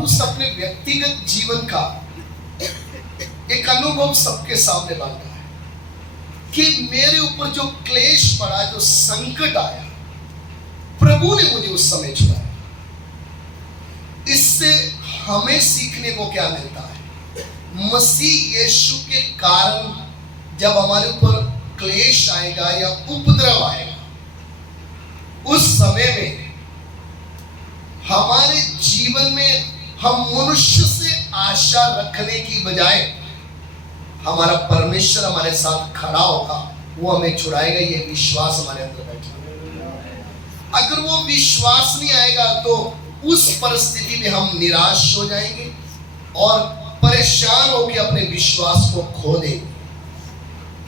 पौलुस अपने व्यक्तिगत जीवन का एक अनुभव सबके सामने लाता है कि मेरे ऊपर जो क्लेश पड़ा, जो संकट आया, प्रभु ने मुझे उस समय छुड़ाया। इससे हमें सीखने को क्या मिलता है? मसीह यीशु के कारण जब हमारे ऊपर क्लेश आएगा या उपद्रव आएगा, उस समय में हमारे जीवन में हम मनुष्य से आशा रखने की बजाय हमारा परमेश्वर हमारे साथ खड़ा होगा, वो हमें छुड़ाएगा। ये विश्वास हमारे अंदर बैठा। अगर वो विश्वास नहीं आएगा तो उस परिस्थिति में हम निराश हो जाएंगे और परेशान होकर अपने विश्वास को खो देंगे।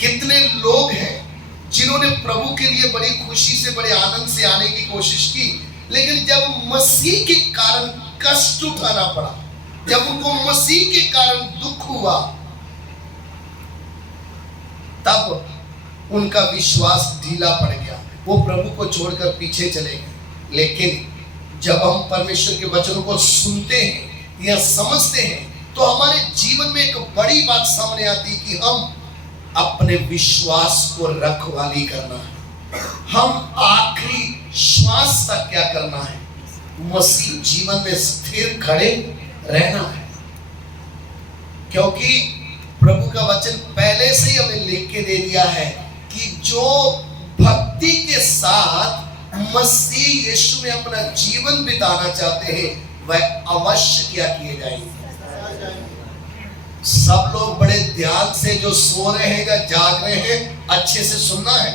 कितने लोग हैं जिन्होंने प्रभु के लिए बड़ी खुशी से, बड़े आनंद से आने की कोशिश की, लेकिन जब मसीह के कारण कष्ट उठाना पड़ा, जब उनको मसीह के कारण दुख हुआ, तब उनका विश्वास ढीला पड़ गया, वो प्रभु को छोड़कर पीछे चले गए। लेकिन जब हम परमेश्वर के वचनों को सुनते हैं या समझते हैं तो हमारे जीवन में एक बड़ी बात सामने आती है कि हम अपने विश्वास को रखवाली करना है। हम आखिरी श्वास तक क्या करना है? मसीह जीवन में स्थिर खड़े रहना है। क्योंकि प्रभु का वचन पहले से ही हमें लिख के दे दिया है कि जो भक्ति के साथ मसीह यीशु में अपना जीवन बिताना चाहते हैं वह अवश्य क्या किए जाएंगे। सब लोग बड़े ध्यान से जो सो रहे हैं या जाग रहे हैं, अच्छे से सुनना है।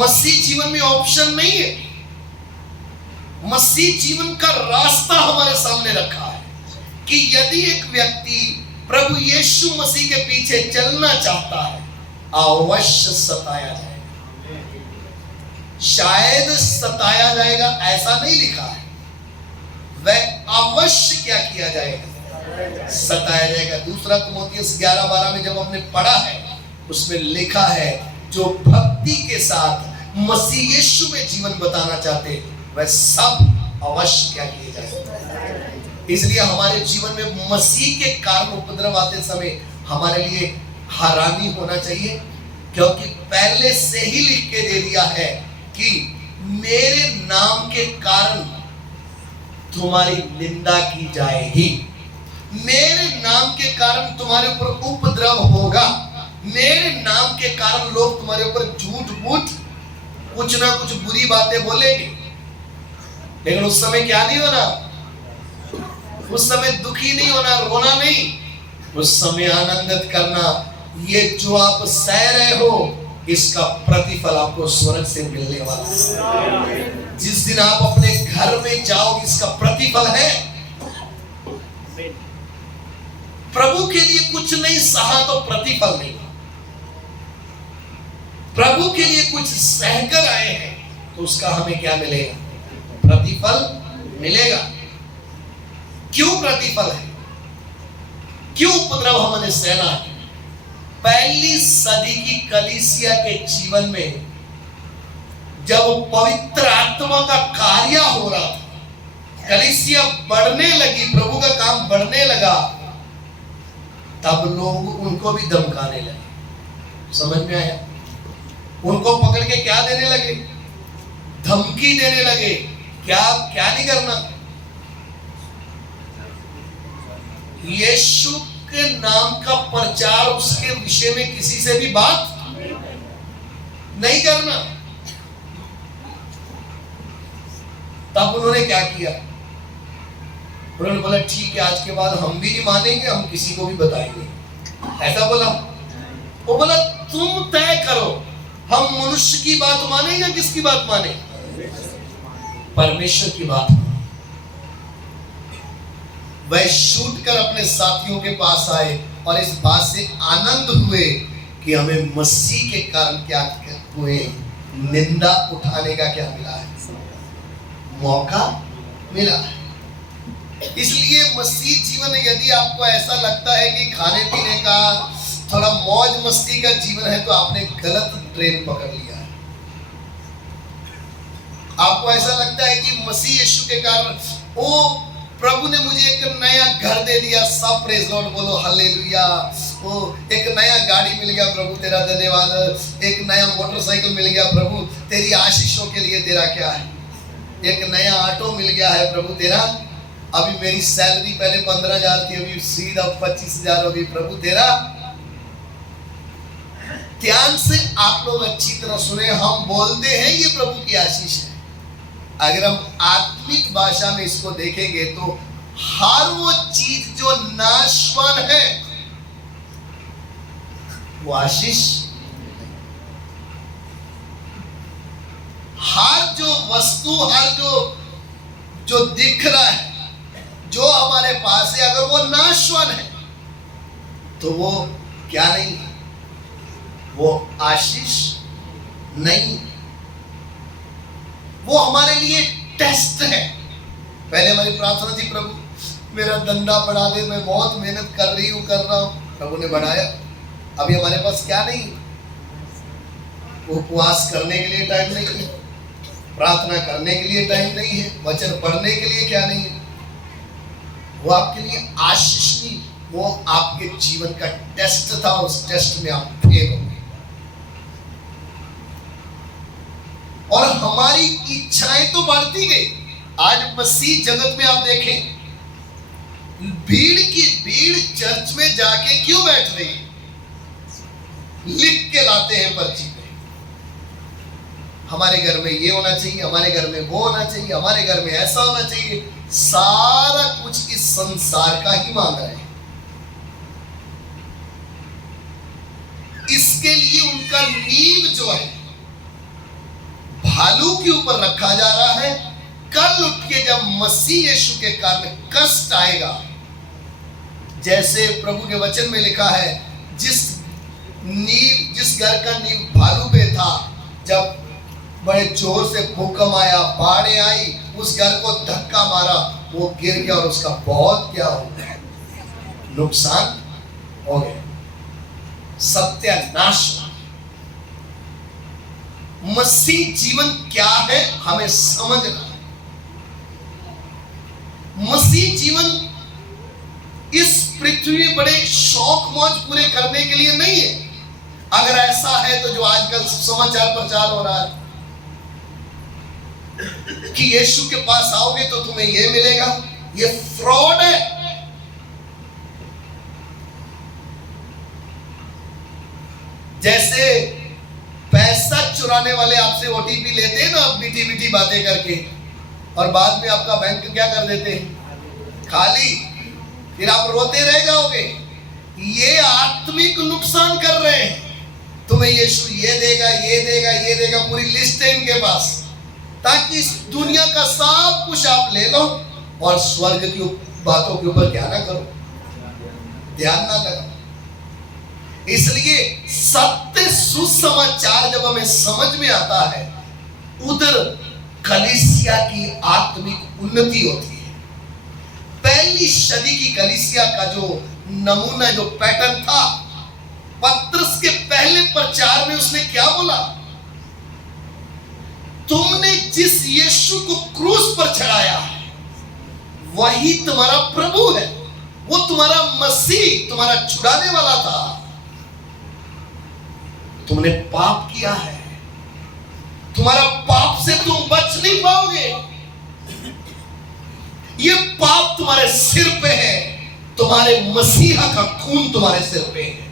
मसीह जीवन में ऑप्शन नहीं है। मसीह जीवन का रास्ता हमारे सामने रखा है कि यदि एक व्यक्ति प्रभु यीशु मसीह के पीछे चलना चाहता है, अवश्य सताया जाएगा। शायद सताया जाएगा ऐसा नहीं लिखा है, वह अवश्य क्या किया जाएगा? सताया जाएगा। दूसरा तिमोथियुस 11:12 में जब हमने पढ़ा है, उसमें लिखा है जो भक्ति के साथ मसीह यीशु में जीवन बताना चाहते वह सब अवश्य क्या किए जाएंगे। इसलिए हमारे जीवन में मसीह के कारण उपद्रव आते समय हमारे लिए हैरानी होना चाहिए, क्योंकि पहले से ही लिख के दे दिया है कि मेरे नाम के कारण तुम्हारी निंदा की जाएगी, मेरे नाम के कारण तुम्हारे ऊपर उपद्रव होगा, मेरे नाम के कारण लोग तुम्हारे ऊपर झूठ मूठ कुछ ना कुछ बुरी बातें बोलेंगे। लेकिन उस समय क्या नहीं होना? उस समय दुखी नहीं होना, रोना नहीं, उस समय आनंदित करना। ये जो आप सह रहे हो इसका प्रतिफल आपको स्वर्ग से मिलने वाला है। जिस दिन आप अपने घर में जाओगे इसका प्रतिफल है। प्रभु के लिए कुछ नहीं सहा तो प्रतिफल नहीं। प्रभु के लिए कुछ सहकर आए हैं तो उसका हमें क्या मिलेगा? प्रतिफल मिलेगा। क्यों प्रतिफल है? क्यों उपद्रव हमने सहना है? पहली सदी की कलीसिया के जीवन में जब पवित्र आत्मा का कार्य हो रहा था, कलीसिया बढ़ने लगी, प्रभु का काम बढ़ने लगा, तब लोग उनको भी धमकाने लगे। समझ में आया? उनको पकड़ के क्या देने लगे? धमकी देने लगे। क्या क्या नहीं करना? यीशु के नाम का प्रचार, उसके विषय में किसी से भी बात नहीं करना। तब उन्होंने क्या किया? उन्होंने बोला ठीक है, आज के बाद हम भी नहीं मानेंगे, हम किसी को भी बताएंगे। ऐसा बोला। वो बोला तुम तय करो, हम मनुष्य की बात माने या किसकी बात माने? परमेश्वर की बात। वह छूट कर अपने साथियों के पास आए और इस बात से आनंद हुए कि हमें मसीह के कारण क्या हुए, निंदा उठाने का क्या मिला है? मौका मिला है। इसलिए मसीह जीवन, यदि आपको ऐसा लगता है कि खाने पीने का, थोड़ा मौज मस्ती का जीवन है, तो आपने गलत ट्रेन पकड़ लिया है। आपको ऐसा लगता है कि मसीह यीशु के कारण वो प्रभु ने मुझे एक नया घर दे दिया, सब प्रेज लॉर्ड बोलो हालेलुया। वो एक नया गाड़ी मिल गया, प्रभु तेरा धन्यवाद। एक नया मोटरसाइकिल मिल गया, प्रभु तेरी आशीषों के लिए तेरा क्या है। एक नया ऑटो मिल गया है, प्रभु तेरा। अभी मेरी सैलरी पहले 15,000 थी, अभी सीधा 25,000 होगी, प्रभु तेरा। ध्यान से आप लोग अच्छी तरह सुने, हम बोलते हैं ये प्रभु की आशीष है। अगर हम आत्मिक भाषा में इसको देखेंगे तो हर वो चीज जो नाशवान है वो आशीष, हर जो वस्तु, हर जो दिख रहा है, जो हमारे पास है, अगर वो नाशवान है तो वो क्या नहीं, वो आशीष नहीं, वो हमारे लिए टेस्ट है। पहले हमारी प्रार्थना थी, प्रभु मेरा धंधा बढ़ा दे, मैं बहुत मेहनत कर रहा हूं, प्रभु ने बढ़ाया। अभी हमारे पास क्या नहीं, उपवास करने के लिए टाइम नहीं है, प्रार्थना करने के लिए टाइम नहीं है, वचन पढ़ने के लिए क्या नहीं है। वो आपके लिए आशीष नहीं, वो आपके जीवन का टेस्ट था, उस टेस्ट में आप फेल हो गए। और हमारी इच्छाएं तो बढ़ती गई। आज मसीह जगत में आप देखें, भीड़ की भीड़ चर्च में जाके क्यों बैठ रही है? लिख के लाते हैं पर्ची पे, हमारे घर में ये होना चाहिए, हमारे घर में वो होना चाहिए, हमारे घर में ऐसा होना चाहिए। सारा कुछ इस संसार का ही मांग रहे हैं। इसके लिए उनका नींव जो है भालू के ऊपर रखा जा रहा है। कल उठ के जब मसीह यीशु के कारण कष्ट आएगा, जैसे प्रभु के वचन में लिखा है, जिस घर का नींव भालू पे था, जब बड़े जोर से भूकंप आया, बाढ़ें आई, उस घर को धक्का मारा, वो गिर गया और उसका बहुत क्या हो गया, नुकसान हो गया, सत्यानाश। मसीह जीवन क्या है हमें समझना। मसीह जीवन इस पृथ्वी में बड़े शौक मौज पूरे करने के लिए नहीं है। अगर ऐसा है तो जो आजकल समाचार प्रचार हो रहा है कि यीशु के पास आओगे तो तुम्हें यह मिलेगा, ये फ्रॉड है। जैसे पैसा चुराने वाले आपसे ओटीपी लेते हैं ना, मीठी मीठी बातें करके, और बाद में आपका बैंक क्या कर देते हैं, खाली, फिर आप रोते रह जाओगे। ये आत्मिक नुकसान कर रहे हैं। तुम्हें यीशु ये देगा, ये देगा, ये देगा, पूरी लिस्ट है इनके पास, ताकि इस दुनिया का सब कुछ आप ले लो और स्वर्ग की बातों के ऊपर क्या ना करो, ध्यान ना लगाओ। इसलिए सत्य सुसमाचार जब हमें समझ में आता है, उधर कलीसिया की आत्मिक उन्नति होती है। पहली सदी की कलीसिया का जो नमूना, जो पैटर्न था, पत्रस के पहले प्रचार में उसने क्या बोला, तुमने जिस यीशु को क्रूस पर चढ़ाया वही तुम्हारा प्रभु है, वो तुम्हारा मसीह, तुम्हारा छुड़ाने वाला था। तुमने पाप किया है, तुम्हारा पाप से तुम बच नहीं पाओगे। ये पाप तुम्हारे सिर पे है, तुम्हारे मसीहा का खून तुम्हारे सिर पे है।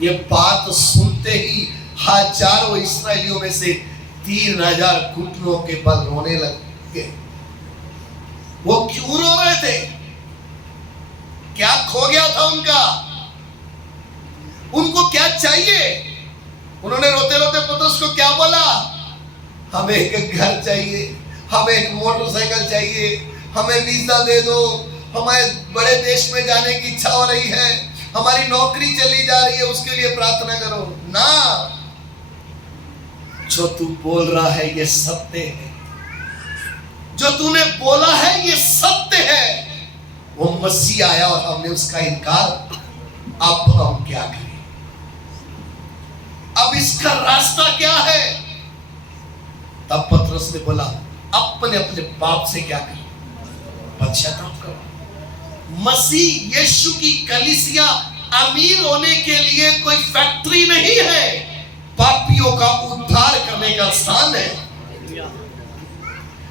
ये बात सुनते ही हजारों इस्राएलियों में से 3,000 घुटनों के बल रोने लगे। वो क्यों रो रहे थे? क्या खो गया था उनका? उनको क्या चाहिए? उन्होंने रोते रोते पतरस को क्या बोला? हमें एक घर चाहिए, हमें एक मोटरसाइकिल चाहिए, हमें वीजा दे दो, हमें बड़े देश में जाने की इच्छा हो रही है, हमारी नौकरी चली जा रही है, उसके लिए प्रार्थना करो ना। जो तू बोल रहा है ये सत्य है, जो तूने बोला है ये सत्य है। वो मसीह आया और हमने उसका इनकार, अब हम क्या करें? अब इसका रास्ता क्या है? तब पतरस ने बोला, अपने अपने पाप से क्या करें? पश्चाताप करो। मसीह यीशु की कलीसिया अमीर होने के लिए कोई फैक्ट्री नहीं है, पापियों का उद्धार करने का स्थान है।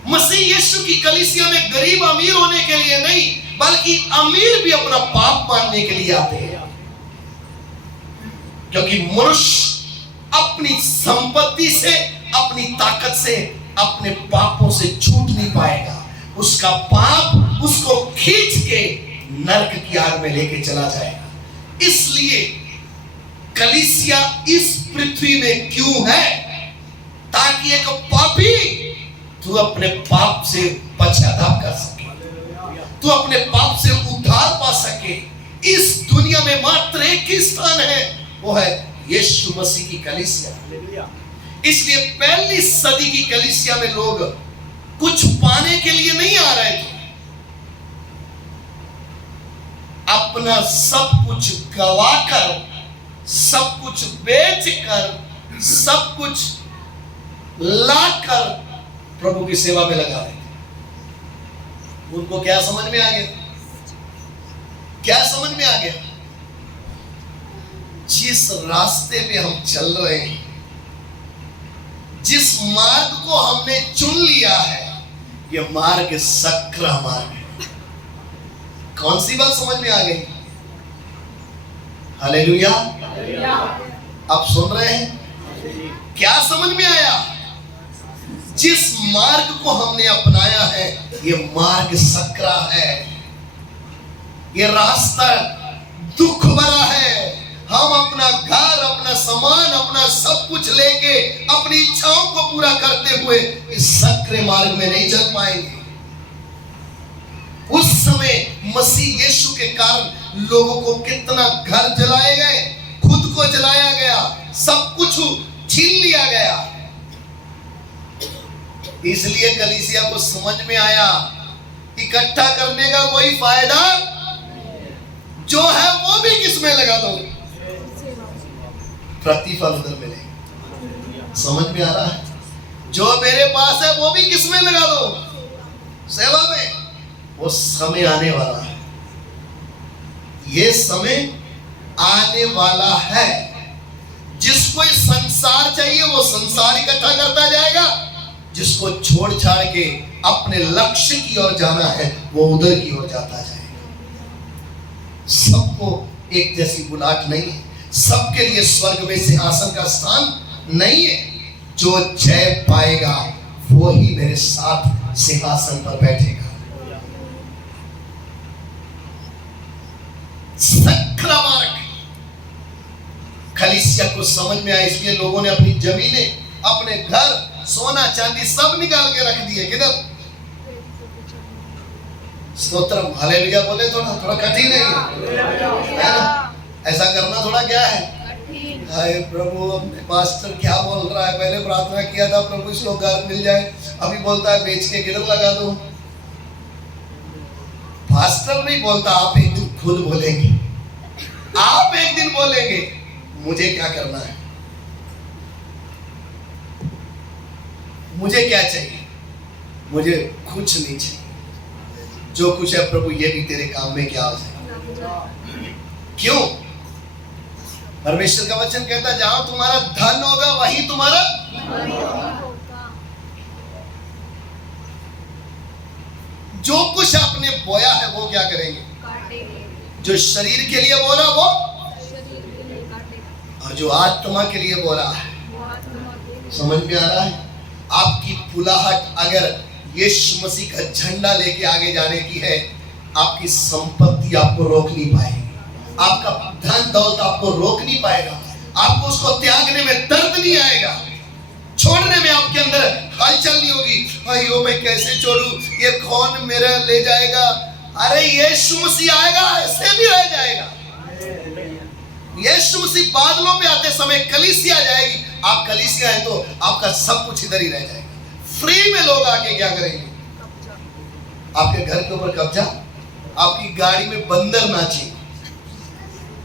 मसीह यीशु की कलीसिया में गरीब अमीर होने के लिए नहीं, बल्कि अमीर भी अपना पाप मानने के लिए आते हैं। क्योंकि मनुष्य अपनी संपत्ति से, अपनी ताकत से, अपने पापों से छूट नहीं पाएगा। उसका पाप उसको खींच के नरक की आग में लेके चला जाएगा। इसलिए कलीसिया इस पृथ्वी में क्यों है? ताकि एक पापी तू अपने पाप से पश्चाताप कर सके, तू अपने पाप से उद्धार पा सके। इस दुनिया में मात्र एक ही स्थान है, वो है यीशु मसीह की कलीसिया। इसलिए पहली सदी की कलीसिया में लोग कुछ पाने के लिए नहीं आ रहे थे, अपना सब कुछ गवाकर, सब कुछ बेचकर, सब कुछ लाकर प्रभु की सेवा में लगा रहे थे। उनको क्या समझ में आ गया? क्या समझ में आ गया? जिस रास्ते पे हम चल रहे हैं, जिस मार्ग को हमने चुन लिया है, यह मार्ग सक्र मार्ग है। कौन सी बात समझ में आ गई? हालेलुया। आप सुन रहे हैं? क्या समझ में आया? जिस मार्ग को हमने अपनाया है, ये मार्ग सकरा है, ये रास्ता दुख भरा है। हम अपना घर, अपना सामान, अपना सब कुछ लेके अपनी इच्छाओं को पूरा करते हुए इस सकरे मार्ग में नहीं चल पाएंगे। उस समय मसीह यीशु के कारण लोगों को कितना घर जलाए गए, खुद को जलाया गया, सब कुछ छीन लिया गया। इसलिए कलीसिया को समझ में आया, इकट्ठा करने का कोई फायदा जो है वो भी किसमें लगा दो, प्रतिफल उधर मिलेगा। समझ में आ रहा है? जो मेरे पास है वो भी किसमें लगा दो, सेवा में। वो समय आने वाला है, ये समय आने वाला है। जिसको संसार चाहिए वो संसार इकट्ठा करता जाएगा, जिसको छोड़ छाड़ के अपने लक्ष्य की ओर जाना है वो उधर की ओर जाता जाएगा। सबको एक जैसी बुलाहट नहीं है, सबके लिए स्वर्ग में सिंहासन का स्थान नहीं है। जो जय पाएगा वो ही मेरे साथ सिंहासन पर बैठेगा। सक्रा मार्ग कलीसिया को समझ में आया, इसलिए लोगों ने अपनी जमीनें, अपने घर, सोना चांदी सब निकाल के रख दिए। किधर? स्तोत्रम, हालेलुया बोले। थोड़ा कठिन है ना? ऐसा करना थोड़ा क्या है? हाय प्रभु, अपने पास्टर क्या बोल रहा है? पहले प्रार्थना किया था प्रभु इसको घर मिल जाए, अभी बोलता है बेच के किधर लगा दो। पास्टर नहीं बोलता, आप एक दिन खुद बोलेंगे, आप एक दिन बोलेंगे मुझे क्या करना है, मुझे क्या चाहिए। मुझे कुछ नहीं चाहिए, जो कुछ है प्रभु ये भी तेरे काम में क्या हो जाए। क्यों? परमेश्वर का वचन कहता है जहां तुम्हारा धन होगा वहीं तुम्हारा जो कुछ आपने बोया है वो क्या करेंगे? जो शरीर के लिए बोला वो, और जो आत्मा के लिए बोला है। समझ में आ रहा है? आपकी पुलाहट अगर यीशु मसीह का झंडा लेके आगे जाने की है, आपकी संपत्ति आपको रोक नहीं पाएगी, आपका धन दौलत आपको रोक नहीं पाएगा, आपको उसको त्यागने में दर्द नहीं आएगा, छोड़ने में आपके अंदर हलचल नहीं होगी। भाइयों मैं कैसे छोड़ूं, ये कौन मेरा ले जाएगा? अरे यीशु मसीह आएगा, ऐसे भी रह जाएगा। यीशु मसीह बादलों पे आते समय कलीसिया जाएगी, आप कलीसिया है तो आपका सब कुछ इधर ही रह जाएगा। फ्री में लोग आके क्या करेंगे? आपके घर के ऊपर कब्जा, आपकी गाड़ी में बंदर नाचेंगे,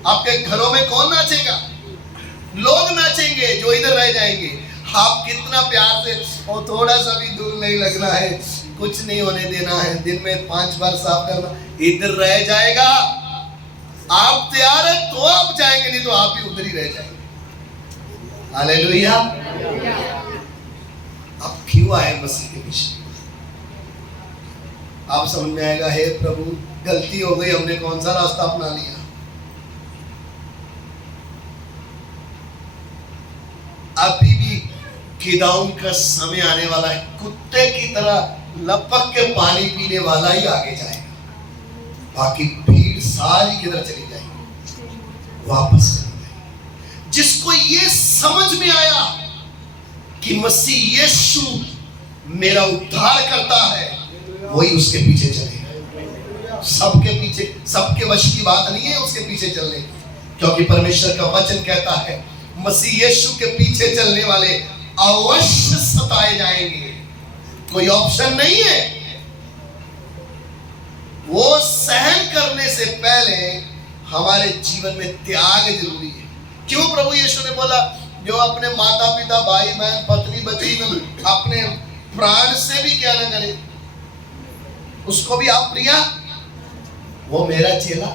आपके घरों में कौन नाचेगा? लोग नाचेंगे जो इधर रह जाएंगे। आप कितना प्यार से, और थोड़ा सा भी दूर नहीं लगना है, कुछ नहीं होने देना है, दिन में 5 बार साफ करना, इधर रह जाएगा। आप तैयार है तो आप जाएंगे, नहीं तो आप भी उधर ही रह जाएंगे। हालेलुया। आप क्यों आए मसीह के पीछे? आप समझ में आएगा, हे प्रभु गलती हो गई, हमने कौन सा रास्ता अपना लिया। अभी भी किदाउन का समय आने वाला है, कुत्ते की तरह लपक के पानी पीने वाला ही आगे जाएगा, बाकी भीड़ सारी किधर चली जाएगी, वापस चली जाएगी। जिसको ये समझ में आया कि मसीह यीशु मेरा उद्धार करता है, वही उसके पीछे चलेगा। सबके पीछे, सबके वश की बात नहीं है उसके पीछे चलने की, क्योंकि परमेश्वर का वचन कहता है मसीह यीशु के पीछे चलने वाले अवश्य सताए जाएंगे। कोई ऑप्शन नहीं है। वो सहन करने से पहले हमारे जीवन में त्याग जरूरी है। क्यों प्रभु यीशु ने बोला, जो अपने माता पिता, भाई बहन, पत्नी बच्ची, अपने प्राण से भी क्या ना करे, उसको भी आप प्रिया, वो मेरा चेला।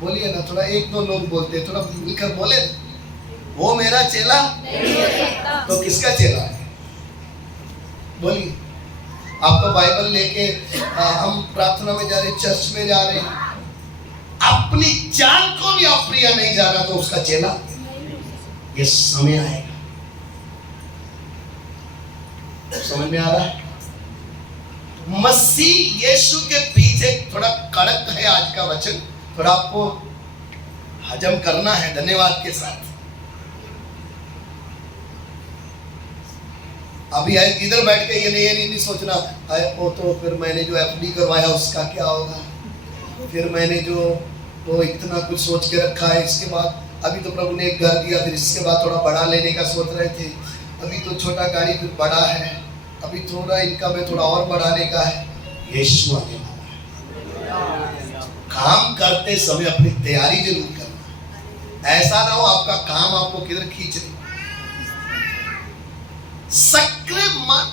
बोलिए ना, थोड़ा 1-2 लोग बोलते हैं, थोड़ा मिलकर बोले, वो मेरा चेला तो किसका चेला है? बोलिए। आप तो बाइबल लेके हम प्रार्थना में जा रहे, चर्च में जा रहे, अपनी जान को भी आप प्रिया नहीं जाना तो उसका चेला। ये समय आएगा। समझ में आ रहा है? मसीह यीशु के पीछे थोड़ा कड़क है आज का वचन, थोड़ा आपको हजम करना है धन्यवाद के साथ। अभी इधर बैठ के ये नहीं सोचना है वो तो फिर मैंने जो एफडी करवाया उसका क्या होगा, फिर मैंने जो वो इतना कुछ सोच के रखा है, इसके बाद अभी तो प्रभु ने एक घर दिया, फिर इसके बाद थोड़ा बड़ा लेने का सोच रहे थे, अभी तो छोटा गाड़ी फिर बड़ा है, अभी थोड़ा इनकम में थोड़ा और बढ़ाने का है। यीशु आने वाला है। काम करते समय अपनी तैयारी जरूर करना, ऐसा ना हो आपका काम आपको किधर खींच दे।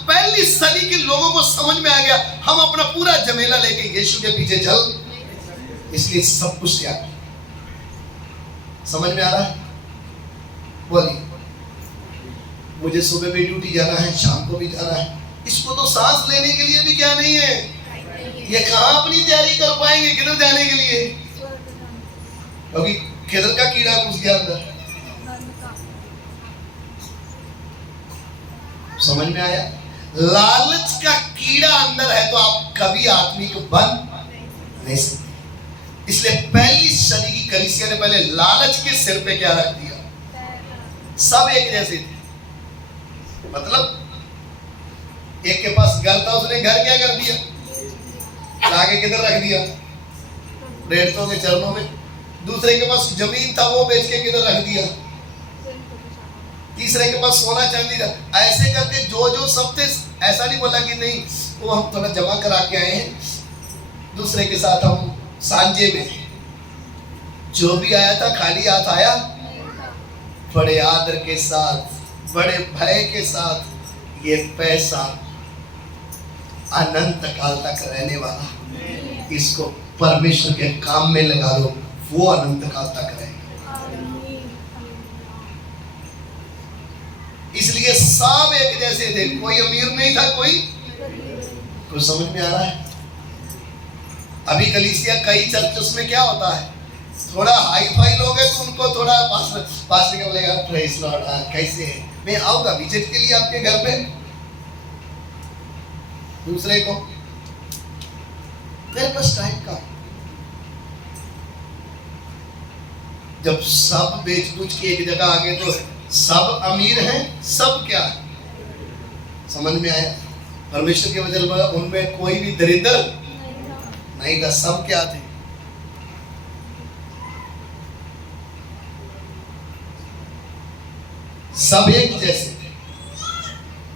पहली सदी के लोगों को समझ में आ गया, हम अपना पूरा जमेला लेके यीशु के पीछे चल, इसलिए सब कुछ त्याग। समझ में आ रहा है? बोलिए। मुझे सुबह भी ड्यूटी जाना है, शाम को भी जाना है, इसको तो सांस लेने के लिए भी क्या नहीं है, ये कहां अपनी तैयारी कर पाएंगे किधर जाने के लिए, क्योंकि किधर का कीड़ा घुस गया अंदर। समझ में आया? लालच का कीड़ा अंदर है तो आप कभी आत्मिक बन नहीं सकते। इसलिए पहली सदी की कलीसिया ने पहले लालच के सिर पे क्या रख दिया, सब एक जैसे थे। मतलब एक के पास घर था, उसने घर क्या कर दिया, लाके किधर रख दिया, प्रेरितों के चरणों में। दूसरे के पास जमीन था, वो बेच के किधर रख दिया। तीसरे के पास सोना चांदी था। ऐसे करके जो जो सब थे, ऐसा नहीं बोला कि नहीं वो हम थोड़ा जमा करा के आए हैं, दूसरे के साथ हम सांझे में। जो भी आया था खाली हाथ आया, बड़े आदर के साथ, बड़े भय के साथ, ये पैसा अनंत काल तक रहने वाला, इसको परमेश्वर के काम में लगा दो, वो अनंत काल तक रहेगा। इसलिए सब एक जैसे थे, कोई अमीर नहीं था, कोई समझ में आ रहा है? अभी कलीसिया कई चर्चों में क्या होता है, थोड़ा हाई फाई लोग हैं तो उनको थोड़ा पास्टर का बोलेगा प्रेज लॉर्ड, कैसे है, मैं आऊंगा विजिट के लिए आपके घर पे। दूसरे को मेरे पास टाइम का, जब सब बेच बूझ के एक जगह आ गए तो सब अमीर हैं, सब क्या है? समझ में आया? परमेश्वर के वचन में उनमें कोई भी दरिद्र नहीं था, सब क्या थे? सब एक जैसे थे।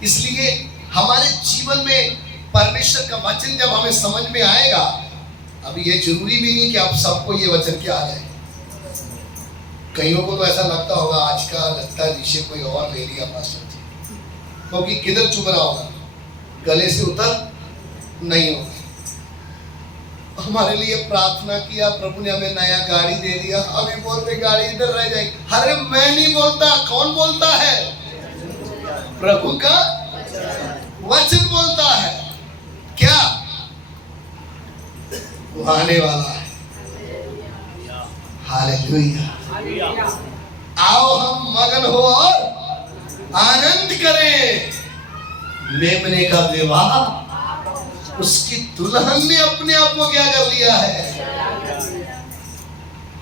इसलिए हमारे जीवन में परमेश्वर का वचन जब हमें समझ में आएगा, अभी ये जरूरी भी नहीं कि आप सबको ये वचन क्या आ जाए। कईयों को तो ऐसा लगता होगा, आज का लगता है विषय कोई और ले लिया पास्टर जी, क्योंकि किधर चुभ रहा होगा, गले से उतर नहीं होगी। हमारे लिए प्रार्थना किया, प्रभु ने हमें नया गाड़ी दे दिया, अभी बोलते गाड़ी इधर रह जाएगी। अरे मैं नहीं बोलता, कौन बोलता है? प्रभु का वचन बोलता है। क्या वो आने वाला है। हालेलुया। आओ हम मगन हो और आनंद करें। मेमने का विवाह, उसकी दुल्हन ने अपने आप को क्या कर लिया है।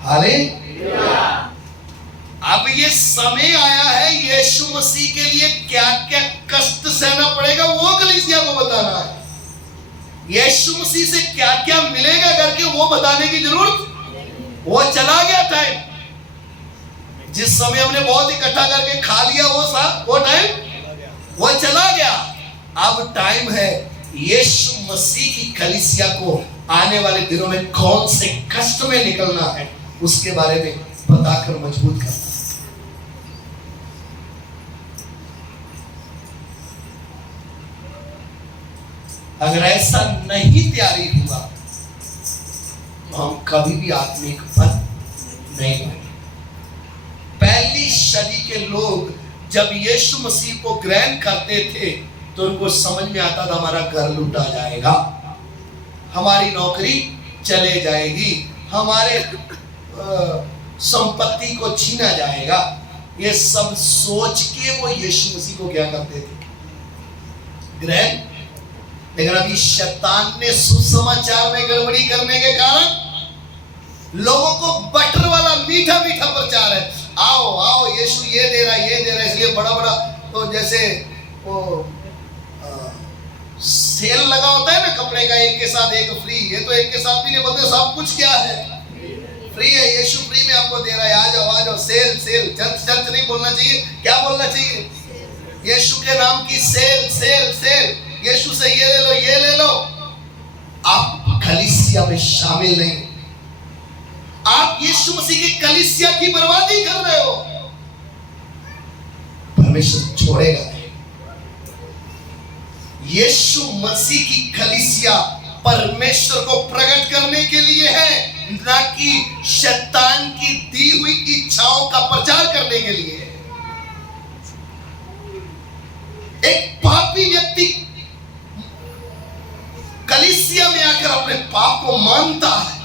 हालेलुया। अब ये समय आया है यीशु मसीह के लिए क्या क्या कष्ट सहना पड़ेगा वो कलीसिया को बताना है। यीशु मसीह से क्या क्या मिलेगा करके वो बताने की जरूरत, वो चला गया टाइम। जिस समय हमने बहुत इकट्ठा करके खा लिया वो टाइम वो चला गया। अब टाइम है यीशु मसीह की कलीसिया को आने वाले दिनों में कौन से कष्ट में निकलना है उसके बारे में बताकर मजबूत करना। अगर ऐसा नहीं तैयारी हुआ तो हम कभी भी आत्मिक फल नहीं पाएंगे। पहली सदी के लोग जब यीशु मसीह को ग्रहण करते थे तो उनको समझ में आता था हमारा घर लूटा जाएगा, हमारी नौकरी चले जाएगी, हमारे संपत्ति को छीना जाएगा। ये सब सोच के वो यीशु मसीह को क्या करते थे, ग्रहण। लेकिन अभी शैतान ने सुसमाचार में गड़बड़ी करने के कारण लोगों को बटर वाला मीठा मीठा प्रचार है। आओ आओ यीशु ये दे रहा इसलिए बड़ा बड़ा तो जैसे वो सेल लगा होता है ना कपड़े का, एक के साथ एक फ्री। ये तो एक के साथ भी नहीं बोलते, सब कुछ क्या है, फ्री है। यीशु फ्री में आपको दे रहा है, आ जाओ सेल सेल। चर्च नहीं बोलना चाहिए, क्या बोलना चाहिए? यीशु के नाम की सेल सेल सेल। यीशु से ये ले लो। आप कलीसिया में शामिल नहीं, आप यीशु मसीह की कलीसिया की बर्बादी कर रहे हो। परमेश्वर छोड़ेगा नहीं। यीशु मसीह की कलीसिया परमेश्वर को प्रकट करने के लिए है, ना कि शैतान की दी हुई इच्छाओं का प्रचार करने के लिए है। एक पापी व्यक्ति कलीसिया में आकर अपने पाप को मानता है,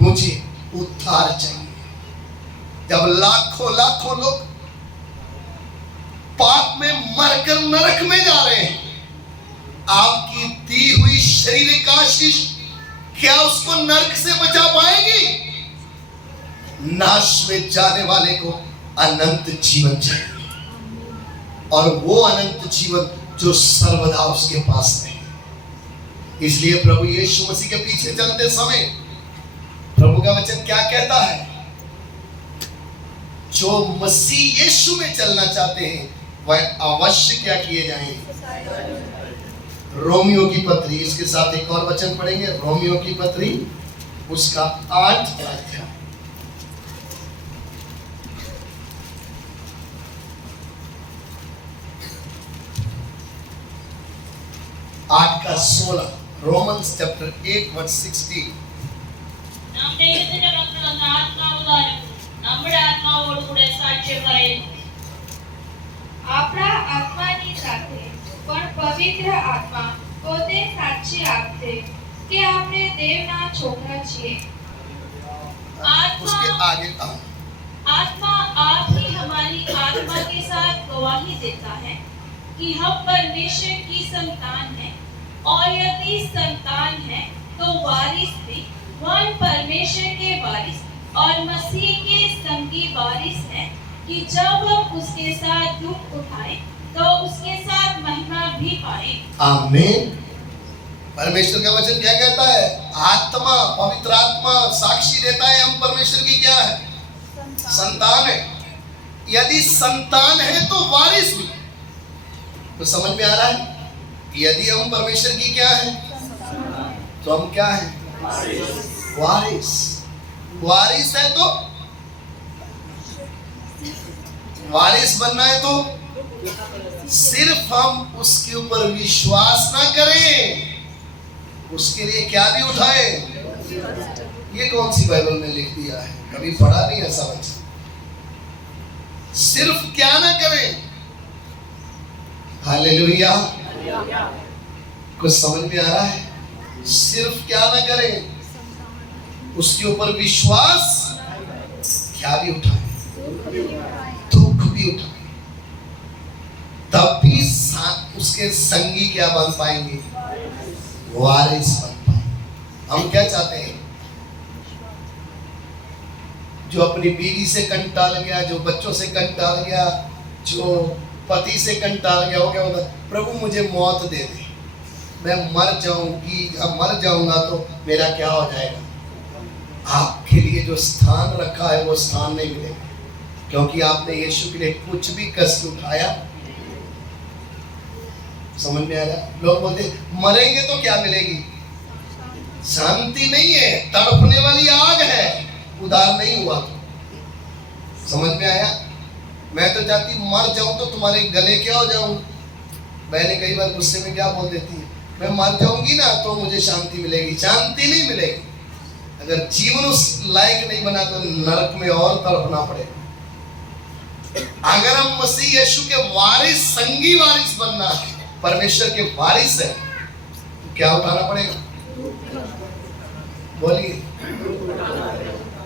मुझे उद्धार चाहिए। जब लाखों लाखों लोग पाप में मरकर नरक में जा रहे हैं, आपकी दी हुई शारीरिक आशीष क्या उसको नरक से बचा पाएगी? नाश में जाने वाले को अनंत जीवन चाहिए, और वो अनंत जीवन जो सर्वदा उसके पास है। इसलिए प्रभु यीशु मसीह के पीछे चलते समय प्रभु का वचन क्या कहता है? जो मसीह यीशु में चलना चाहते हैं वह अवश्य क्या किए जाएंगे? रोमियो की पत्री, इसके साथ एक और वचन पढ़ेंगे, रोमियो की पत्री उसका 8 अध्याय, 8 का 16। Romans chapter 8 verse 16. നാം ദൈവത്തിന്റെ മക്കളെന്ന ആത്മാവുകാരും നമ്മുടെ ആത്മാവോട് കൂടെ സാക്ഷ്യം പറയുന്നു. આપણા આત્માની સાથે પણ પવિત્ર આત્મા પોતે સાક્ષી આપશે કે આપણે દેવના છોકરા છીએ. उसके आगे आत्मा आप ही हमारी आत्मा के साथ गवाही देता है कि हम परमेश्वर की संतान हैं, और यदि संतान है तो वारिस भी, वह परमेश्वर के वारिस और मसीह के संगी वारिस है, कि जब हम उसके साथ दुख उठाए तो उसके साथ महिमा भी पाए। आमीन। परमेश्वर का वचन क्या कहता है? आत्मा, पवित्र आत्मा साक्षी देता है हम परमेश्वर की क्या है? संतान है। यदि संतान है तो वारिस भी। तो समझ में आ रहा है? यदि हम परमेश्वर की क्या है तो हम क्या है? वारिस। वारिस है तो वारिस बनना है तो सिर्फ हम उसके ऊपर विश्वास ना करें, उसके लिए क्या भी उठाए। ये कौन सी बाइबल में लिख दिया है? कभी पढ़ा नहीं ऐसा बच्चा। सिर्फ क्या ना करें, हालेलुया, कुछ समझ में आ रहा है? सिर्फ क्या ना करें, उसके ऊपर विश्वास, क्या भी उठाए, दुख भी उठाए, तब भी उसके संगी क्या बन पाएंगे? वारिस बन पाएंगे। हम क्या चाहते हैं? जो अपनी बीवी से कंटाल गया, जो बच्चों से कंटाल गया, जो पति से कंटाल गया, हो क्या होता? प्रभु मुझे मौत दे दे, मैं मर जाऊंगी, अब मर जाऊंगा तो मेरा क्या हो जाएगा? आपके लिए जो स्थान रखा है वो स्थान नहीं मिलेगा, क्योंकि आपने यीशु के लिए कुछ भी कष्ट उठाया। समझ में आ रहा? लोग बोलते मरेंगे तो क्या मिलेगी? शांति नहीं है, तड़पने वाली आग है, उधार नहीं हुआ तो। समझ में आया? मैं तो चाहती मर जाऊं तो तुम्हारे गले क्या हो जाऊं। बहनें कई बार गुस्से में क्या बोल देती है, मैं मर जाऊंगी ना तो मुझे शांति मिलेगी। शांति नहीं मिलेगी। अगर जीवन उस लायक नहीं बना तो नरक में और तड़पना पड़ेगा। अगर हम मसीह यीशु के वारिस, संगी वारिस बनना है, परमेश्वर के वारिस है, तो क्या उठाना पड़ेगा? बोलिए।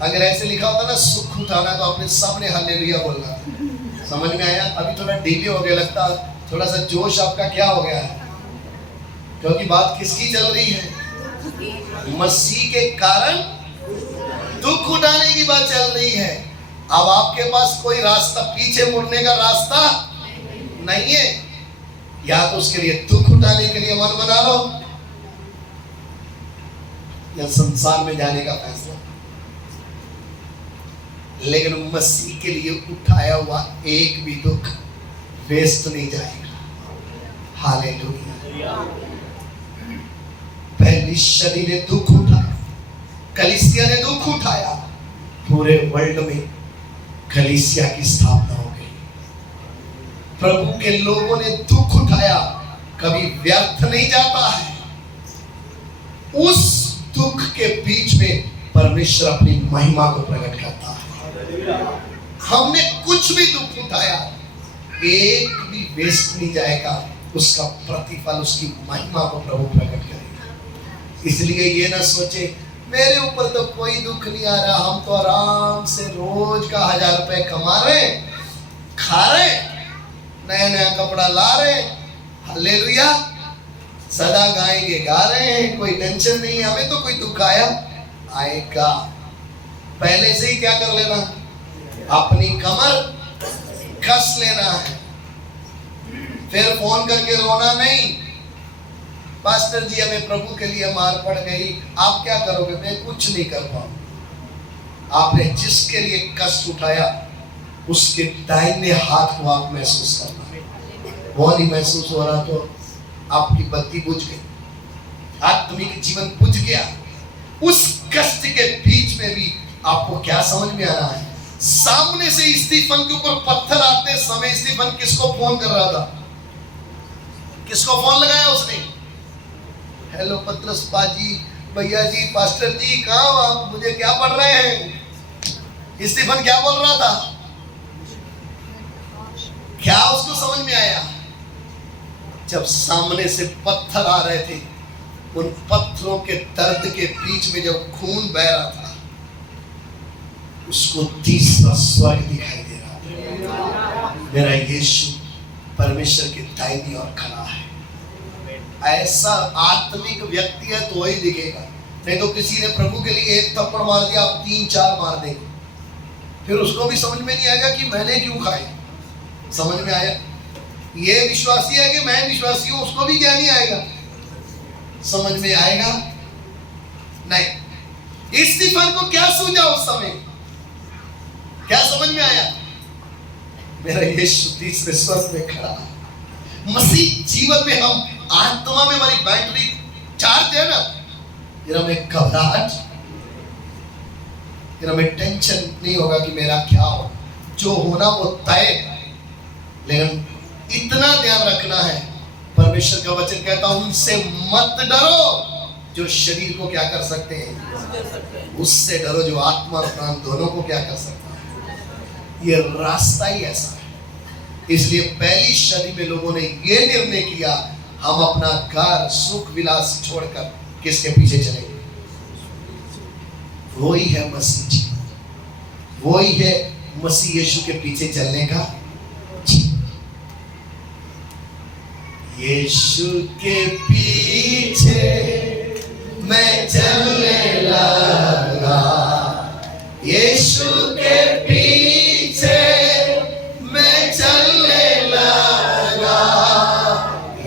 अगर ऐसे लिखा होता ना सुख उठाना, तो अपने सामने हालेलुया बोलना। समझ में आया? अभी थोड़ा डिले हो गया, लगता थोड़ा सा जोश आपका क्या हो गया है, क्योंकि बात किसकी चल रही है? मसीह के कारण दुख उठाने की बात चल रही है। अब आपके पास कोई रास्ता, पीछे मुड़ने का रास्ता नहीं है। या तो उसके लिए दुख उठाने के लिए मन बना लो, या संसार में जाने का फैसला। लेकिन मसीह के लिए उठाया हुआ एक भी दुख वेस्ट नहीं जाएगा। हालेलुया। पहली शरीर ने दुख उठाया, कलीसिया ने दुख उठाया, पूरे वर्ल्ड में कलीसिया की स्थापना हो गई। प्रभु के लोगों ने दुख उठाया, कभी व्यर्थ नहीं जाता है। उस दुख के बीच में परमेश्वर अपनी महिमा को प्रकट करता है। हमने कुछ भी दुख उठाया, एक भी वेस्ट नहीं जाएगा, उसका प्रतिफल, उसकी महिमा को प्रभु प्रकट करेगा। इसलिए ये ना सोचे मेरे ऊपर तो कोई दुख नहीं आ रहा, हम तो आराम से रोज का 1000 रुपए कमा रहे, खा रहे, नया नया कपड़ा ला रहे, हालेलुया, सदा गाएंगे, गा रहे हैं, कोई टेंशन नहीं है। हमें तो कोई दुख आया आएगा। पहले से ही क्या कर लेना, अपनी कमर कस लेना है। फिर फोन करके रोना नहीं, पास्टर जी हमें प्रभु के लिए मार पड़ गई, आप क्या करोगे? मैं कुछ नहीं कर पाऊंगा। आपने जिसके लिए कष्ट उठाया उसके दाहिने हाथ को आप महसूस करना है। वो नहीं महसूस हो रहा तो आपकी बत्ती बुझ गई, आत्मिक जीवन बुझ गया। उस कष्ट के बीच में भी आपको क्या समझ में आ रहा है? सामने से स्टीफन के ऊपर पत्थर आते समय स्टीफन किसको फोन कर रहा था? किसको फोन लगाया उसने? हेलो पत्रस पाजी, भैया जी, पास्टर जी, कहाँ हो आप? मुझे क्या पढ़ रहे हैं? स्टीफन क्या बोल रहा था? क्या उसको समझ में आया? जब सामने से पत्थर आ रहे थे, उन पत्थरों के दर्द के बीच में जब खून बह रहा था, उसको तीसरा स्वर्ग दिखाई दे रहा था। मेरा यीशु परमेश्वर के दाहिनी ओर खड़ा है। ऐसा आत्मिक व्यक्ति है तो वही दिखेगा, नहीं तो किसी ने प्रभु के लिए एक थप्पड़ मार दिया, आप 3-4 मार देंगे, फिर उसको भी समझ में नहीं आएगा कि मैंने क्यों खाई। समझ में आया? ये विश्वासी है कि मैं विश्वासी हूं, उसको भी क्या नहीं आएगा, समझ में आएगा नहीं। स्टीफन को क्या सूझा उस समय? क्या समझ में आया? मेरा यीशु तीसरे स्वर्ग में खड़ा है। मसीह जीवन में हम आत्मा में हमारी बैटरी चार्ज है ना, फिर हमें घबराहट, फिर हमें टेंशन नहीं होगा कि मेरा क्या हो, जो होना वो तय। लेकिन इतना ध्यान रखना है। परमेश्वर का वचन कहता है उनसे मत डरो जो शरीर को क्या कर सकते हैं, उससे डरो जो आत्मा और प्राण दोनों को क्या कर सकता है। ये रास्ता ही ऐसा है। इसलिए पहली सदी में लोगों ने ये निर्णय किया हम अपना घर सुख विलास छोड़कर किसके पीछे चलेंगे। वही है मसीह जी, वही है मसीह यीशु के पीछे चलने का। यीशु के पीछे मैं चलने लगा, यीशु के पीछे मैं चलने लगा,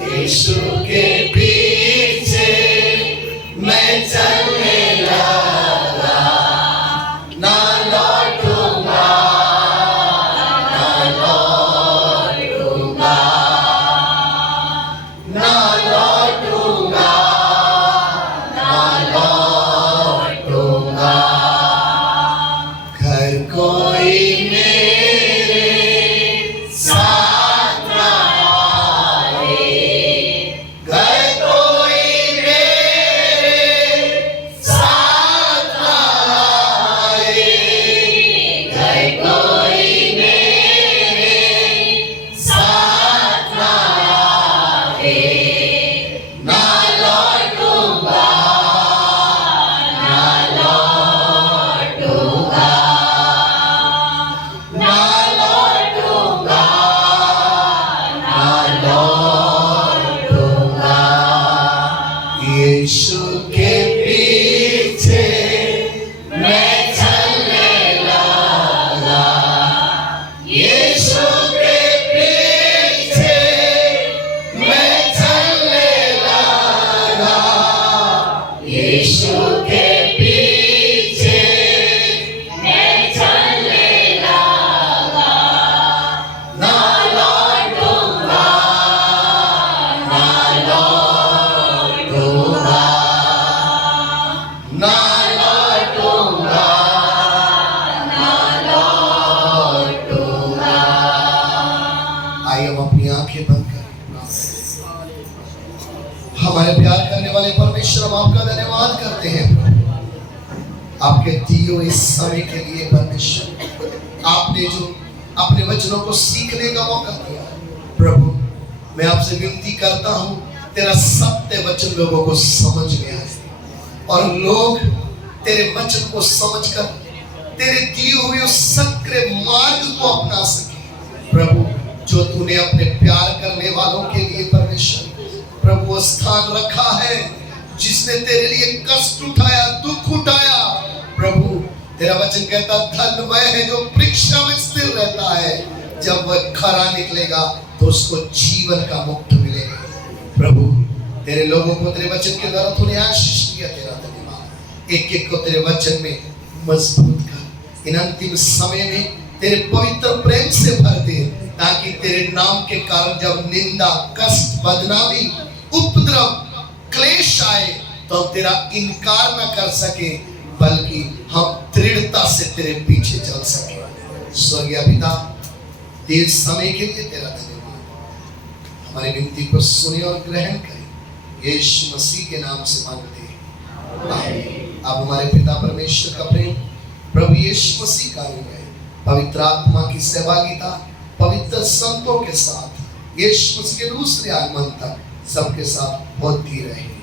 यीशु के पीछे मैं चलने लगा, ना लौटूंगा, ना लौटूंगा, ना लौटूंगा, ना लौटूंगा। घर कोई मेरे साथ ना आए, घर कोई मेरे साथ ना आए, घर कोई मेरे साथ ना आए, ना लौटूंगा, ना लौटूंगा, ना लौटूंगा, ना लौटूंगा। यीशु के पीछे मैं चलने लगा, यीशु के पीछे मैं चलने लगा, यीशु के पीछे मैं चलने लगा, ना लौटूंगा, ना लौटूंगा, ना लौटूंगा, ना लौटूंगा। आइए हम अपनी आंखें बंद करें। हमारे प्यार करने वाले परमेश्वर हम आपका धन्यवाद करते हैं आपके दियो इस समय के लिए। परमेश्वर आपने जो अपने वचनों को सीखने का मौका दिया, प्रभु मैं आपसे विनती करता हूँ तेरा सत्य वचन लोगों को समझ में आए और लोग तेरे वचन को समझकर तेरे दिए हुए उस सक्रिय मार्ग को अपना सके। प्रभु जो तूने अपने प्यार करने वालों के लिए परमेश्वर प्रभु वो स्थान रखा है, जिसने तेरे लिए कष्ट उठाया, दुख उठाया, प्रभु तेरा वचन कहता धन वह है जो परीक्षा में स्थिर रहता है, जब वह खरा निकलेगा तो उसको जीवन का मुक्त मिलेगा। प्रभु तेरे लोगों को तेरे वचन के द्वारा तूने आशीष दिया, तेरा धन्यवाद। एक एक को तेरे वचन में मजबूत कर, इन अंतिम समय में तेरे पवित्र प्रेम से भर दे, ताकि तेरे नाम के कारण जब निंदा, कष्ट, बदनामी, उपद्रव, क्लेश आए तो हम तेरा इनकार न कर सके, बल्कि हम दृढ़ता से तेरे पीछे चल सके। स्वर्गीय पिता देर समय के लिए तेरा धन्यवाद। हमारी विनती को सुने और ग्रहण करें, यीशु मसीह के नाम से मांगते हैं, आमीन। अब हमारे पिता परमेश्वर का प्रेम, प्रभु यीशु मसीह का अनुग्रह, पवित्र आत्मा की सहभागिता पवित्र संतों के साथ यीशु मसीह के दूसरे आगमन तक सबके साथ होती रहे।